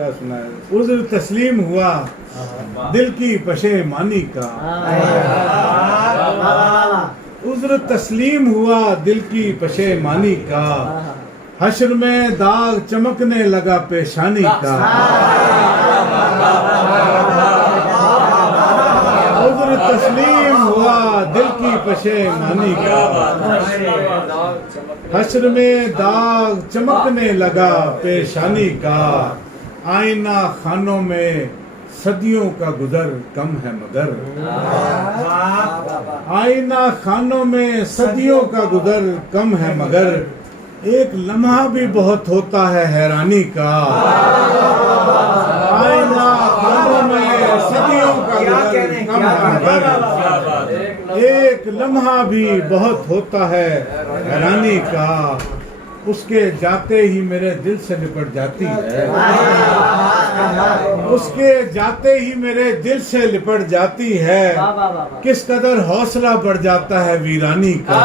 क्या सुना है? उज़्र तस्लीम हुआ दिल की पशेमानी का, उज़्र तस्लीम हुआ दिल की पशेमानी का, हश्र में दाग चमकने लगा पेशानी का। उज़्र तस्लीम हुआ दिल की पशेमानी का, हश्र में दाग चमकने लगा पेशानी का। आईना खानों में सदियों का गुजर कम है मगर, आईना खानों में सदियों का गुजर कम है मगर, एक लम्हा भी बहुत होता है हैरानी का। आईना खानों में सदियों का गुजर कम है मगर, एक लम्हा भी बहुत होता है हैरानी का। उसके जाते ही मेरे दिल से लिपट जाती है, उसके जाते ही मेरे दिल से लिपट जाती है। किस कदर हौसला बढ़ जाता है वीरानी का,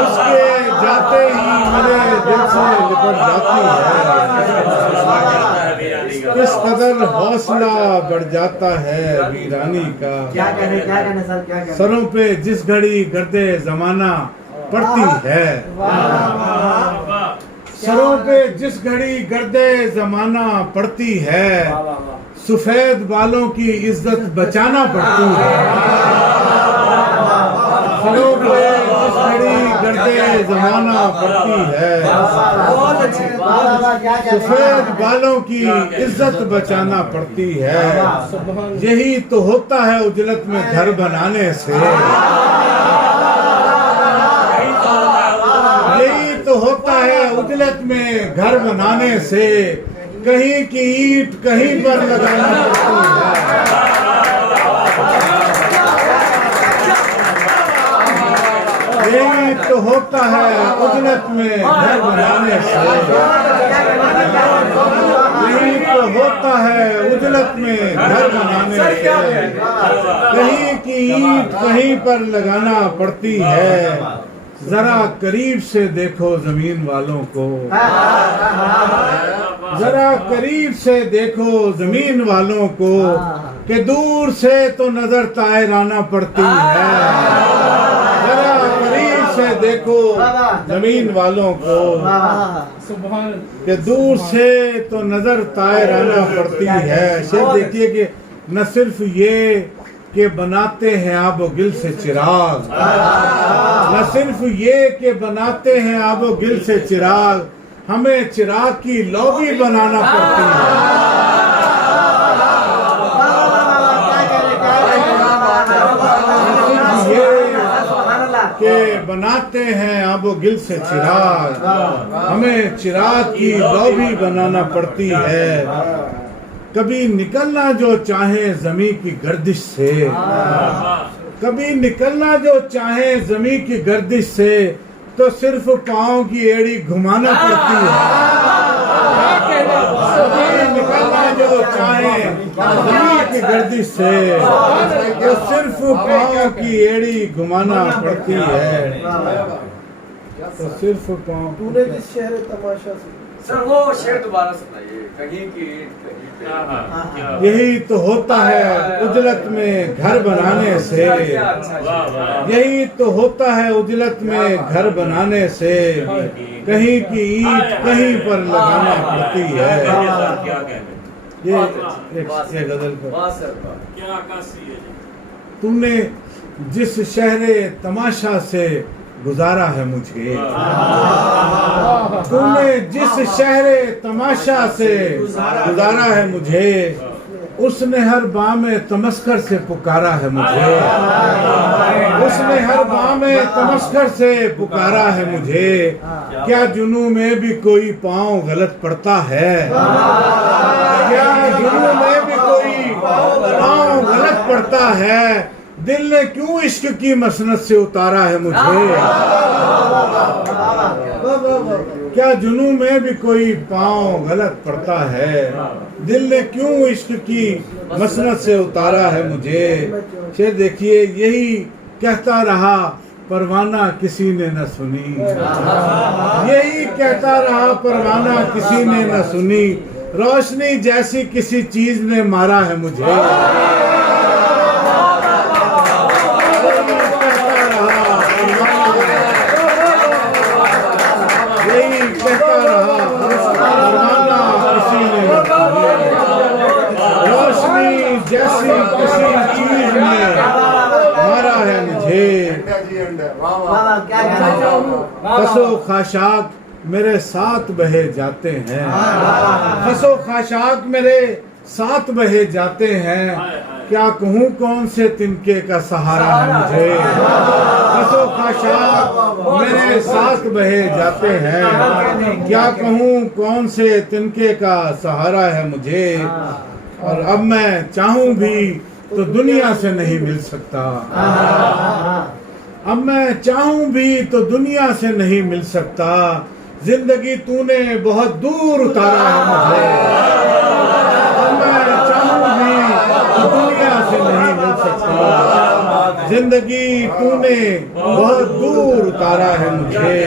उसके जाते ही मेरे दिल से लिपट जाती है। किस कदर हौसला बढ़ जाता है वीरानी का। क्या कहने सर, क्या कहने? सरों पे जिस घड़ी गर्दे जमाना पड़ती है, सरों पे जिस घड़ी गर्दे जमाना पड़ती है, सफेद बालों की इज्जत बचाना पड़ती है। सरों पे जिस घड़ी गर्दे जमाना पड़ती है, सफेद बालों की इज्जत बचाना पड़ती है। यही तो होता है उजलत में घर बनाने से, तो होता है उजलत में घर बनाने से। कहीं की ईंट कहीं पर लगाना पड़ती है, यही तो होता है उजलत में घर बनाने से। यही तो होता है उजलत में घर बनाने से। कहीं की ईंट कहीं पर लगाना पड़ती है। जरा करीब से देखो जमीन वालों को, जरा करीब से देखो जमीन वालों को, कि दूर से तो नजर तायराना पड़ती है। जरा करीब से देखो जमीन वालों को, कि दूर से तो नजर तायराना पड़ती है। शेर देखिए कि न सिर्फ ये के बनाते हैं आबो गिल से चिराग, न सिर्फ ये के बनाते हैं आबो गिल से चिराग, हमें चिराग की लौ भी बनाना पड़ती है। के बनाते हैं आबो गिल से चिराग, हमें चिराग की लौ भी बनाना पड़ती है। कभी निकलना जो चाहे जमी की गर्दिश से, कभी निकलना जो चाहे जमी की गर्दिश से, तो सिर्फ पाँव की एड़ी घुमाना पड़ती है। कभी निकलना जो चाहे जमी की गर्दिश से, तो सिर्फ पाँव की एड़ी घुमाना पड़ती है। तो सिर्फ पाँव। तूने जिस शहर तमाशा से सर वो शेर दोबारा सुनाइए। कहीं की यही तो होता है उजलत में घर बनाने से, यही तो होता है उजलत में घर बनाने से। कहीं की ईंट कहीं पर लगाना पड़ती है। ये एक गजल पर तुमने जिस शहरे तमाशा से गुजारा है मुझे, तुमने जिस शहरे तमाशा से गुजारा है मुझे, उसने हर बामे तमस्कर से पुकारा है मुझे, उसने हर बामे तमस्कर से पुकारा है मुझे। क्या जुनू में भी कोई पाँव गलत पड़ता है, क्या जुनू में भी कोई पाँव गलत पड़ता है, दिल ने क्यों इश्क की मसनत से उतारा है मुझे। क्या जुनू में भी कोई पाँव गलत पड़ता है, दिल ने क्यों इश्क की मसनत से उतारा है मुझे। शेर देखिए, यही कहता रहा परवाना किसी ने न सुनी। यही कहता रहा परवाना किसी ने न सुनी। रोशनी जैसी किसी चीज ने मारा है मुझे। यही कहता रहा परवाना किसी ने न सुनी। रोशनी जैसी किसी चीज ने मारा है मुझे। बाबा क्या कहना चाहोगे? खसो खाशाक मेरे साथ बहे जाते हैं। खसो खाशाक मेरे साथ बहे जाते हैं। क्या कहूँ कौन से तिनके का सहारा है मुझे। खसो खाशाक मेरे साथ बहे जाते हैं। क्या कहूँ कौन से तिनके का सहारा है मुझे। और अब मैं चाहूँ भी तो दुनिया से नहीं मिल सकता। अब मैं चाहूं भी तो दुनिया से नहीं मिल सकता। जिंदगी तूने बहुत दूर उतारा है मुझे। अब मैं चाहूं भी तो दुनिया से नहीं मिल सकता। जिंदगी तूने बहुत दूर उतारा है मुझे।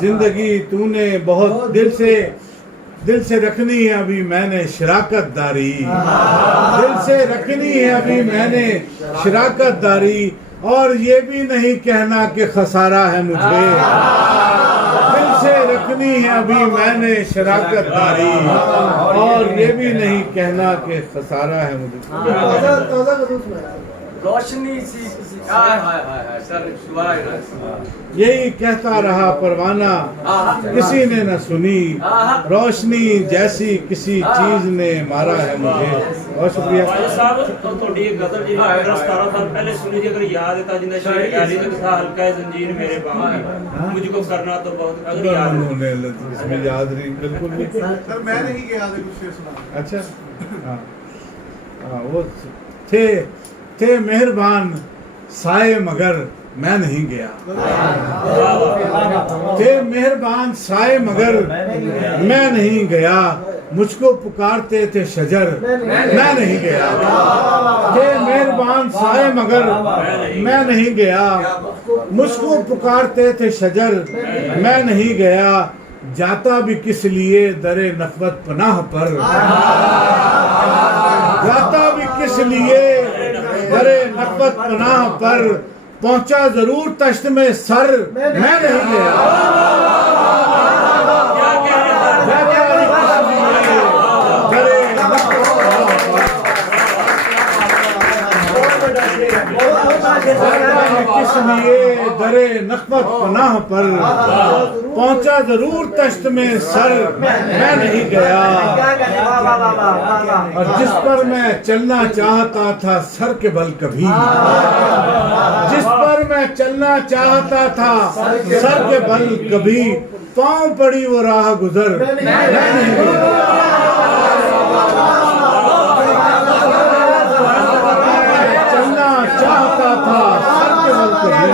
जिंदगी तूने बहुत दिल से रखनी है अभी मैंने शराकत दारी। दिल से रखनी है अभी मैंने शराकत दारी। और ये भी नहीं कहना कि खसारा है मुझे। दिल से रखनी है अभी मैंने शराकत दारी। और ये भी नहीं कहना कि खसारा है मुझे। ताजा कदूस में रोशनी सी हाय हाय हाय सर दोबारा यही कहता रहा परवाना किसी ने न सुनी। रोशनी जैसी किसी चीज ने मारा है मुझे। बहुत शुक्रिया साहब। तो थोड़ी एक गजल जी 17 साल पहले सुनी थी, अगर याद है जिंदा शेर गाली तो था हल्का जंजीर मेरे बाहों मुझको करना तो बहुत अगर याद है। इसमें याद नहीं बिल्कुल भी। सर मैं नहीं गया था कुछ शेर सुना। अच्छा हाँ हाँ वो थे मेहरबान साए मगर मैं नहीं गया। थे मेहरबान साए मगर मैं नहीं गया। मुझको पुकारते थे शजर मैं नहीं गया। थे मेहरबान साए मगर मैं नहीं गया। मुझको पुकारते थे शजर मैं नहीं गया। जाता भी किस लिए दरे नफ़रत पनाह पर। जाता भी किस लिए दरे नफ़रत पनाह पर। पहुंचा जरूर तश्त में सर मैं नहीं गया। जाता भी किस लिए दरे नफ़रत पनाह पर। किस लिए दरे नफ़रत पनाह पर। पहुंचा जरूर तश्त में सर मैं नहीं गया। और जिस पर मैं चलना चाहता था सर के बल कभी। जिस पर मैं चलना चाहता था सर के बल कभी। पांव पड़ी वो राह गुजर मैं नहीं गया। चलना चाहता था सर के बल कभी।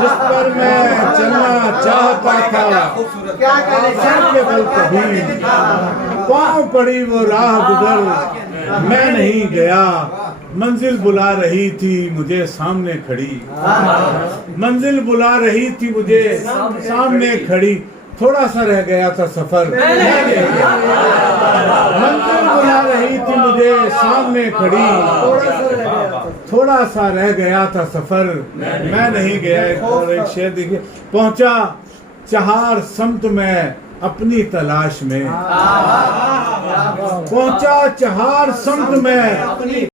जिस पर मैं चलना चाहता था सर के बल कभी। पांव पड़ी वो राह गुजर मैं नहीं गया। मंजिल बुला रही थी मुझे सामने खड़ी। मंजिल बुला रही थी मुझे सामने खड़ी। थोड़ा सा रह गया था सफर मैं नहीं गया। मंजिल बुला रही थी मुझे सामने खड़ी। थोड़ा सा रह गया था सफर मैं नहीं गया। और एक शेर देखिए। पहुंचा चहार समत में अपनी तलाश में। पहुंचा चहार समत में